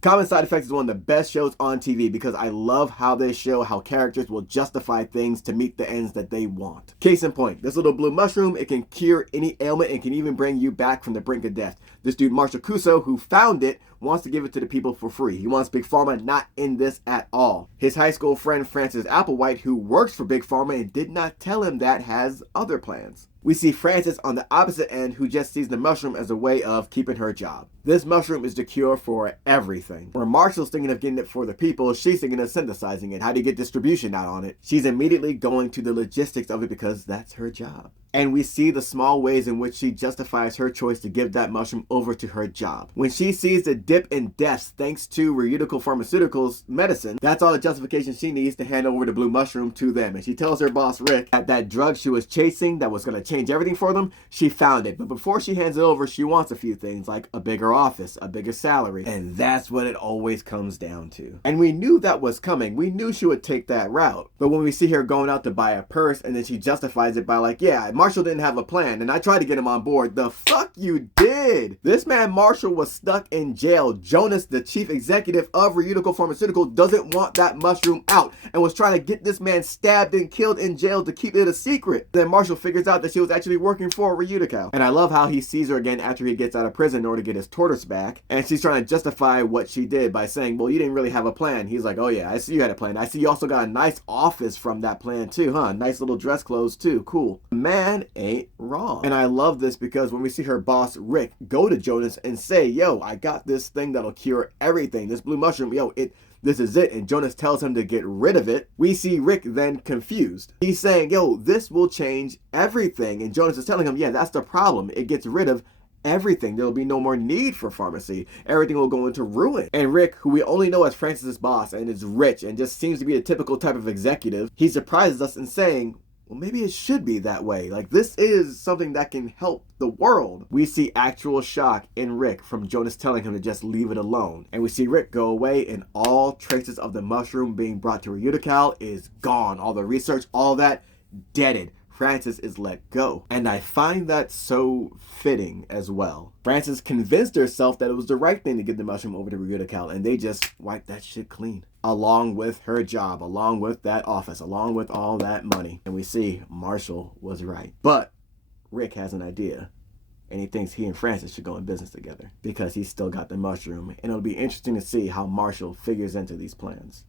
Common Side Effects is one of the best shows on TV because I love how they show how characters will justify things to meet the ends that they want. Case in point, this little blue mushroom, it can cure any ailment and can even bring you back from the brink of death. This dude, Marshall Cuso, who found it, wants to give it to the people for free. He wants Big Pharma not in this at all. His high school friend, Francis Applewhite, who works for Big Pharma and did not tell him that, has other plans. We see Frances on the opposite end, who just sees the mushroom as a way of keeping her job. This mushroom is the cure for everything. Where Marshall's thinking of getting it for the people, she's thinking of synthesizing it. How do you get distribution out on it? She's immediately going to the logistics of it because that's her job. And we see the small ways in which she justifies her choice to give that mushroom over to her job. When she sees the dip in deaths thanks to Reuticals Pharmaceuticals medicine, that's all the justification she needs to hand over the blue mushroom to them. And she tells her boss, Rick, that drug she was chasing that was going to change everything for them, she found it. But before she hands it over, she wants a few things like a bigger office, a bigger salary. And that's what it always comes down to. And we knew that was coming. We knew she would take that route. But when we see her going out to buy a purse and then she justifies it by like, yeah, Marshall didn't have a plan and I tried to get him on board. The fuck you did? This man Marshall was stuck in jail. Jonas, the chief executive of Reuticals Pharmaceuticals, doesn't want that mushroom out and was trying to get this man stabbed and killed in jail to keep it a secret. Then Marshall figures out that she was actually working for Reuticals. And I love how he sees her again after he gets out of prison in order to get his tortoise back. And she's trying to justify what she did by saying, well, you didn't really have a plan. He's like, oh yeah, I see you had a plan. I see you also got a nice office from that plan too, huh? Nice little dress clothes too. Cool. Man ain't wrong. And I love this because when we see her boss, Rick, go to Jonas and say, yo, I got this thing that'll cure everything. This blue mushroom, yo, this is it. And Jonas tells him to get rid of it. We see Rick then confused. He's saying, yo, this will change everything. And Jonas is telling him, yeah, that's the problem. It gets rid of everything. There'll be no more need for pharmacy. Everything will go into ruin. And Rick, who we only know as Francis's boss and is rich and just seems to be the typical type of executive, he surprises us in saying, well, maybe it should be that way. Like, this is something that can help the world. We see actual shock in Rick from Jonas telling him to just leave it alone. And we see Rick go away and all traces of the mushroom being brought to Reuticals is gone. All the research, all that, deaded. Frances is let go. And I find that so fitting as well. Frances convinced herself that it was the right thing to give the mushroom over to Reuticals, and they just wiped that shit clean. Along with her job, along with that office, along with all that money. And we see Marshall was right. But Rick has an idea. And he thinks he and Frances should go in business together because he's still got the mushroom. And it'll be interesting to see how Marshall figures into these plans.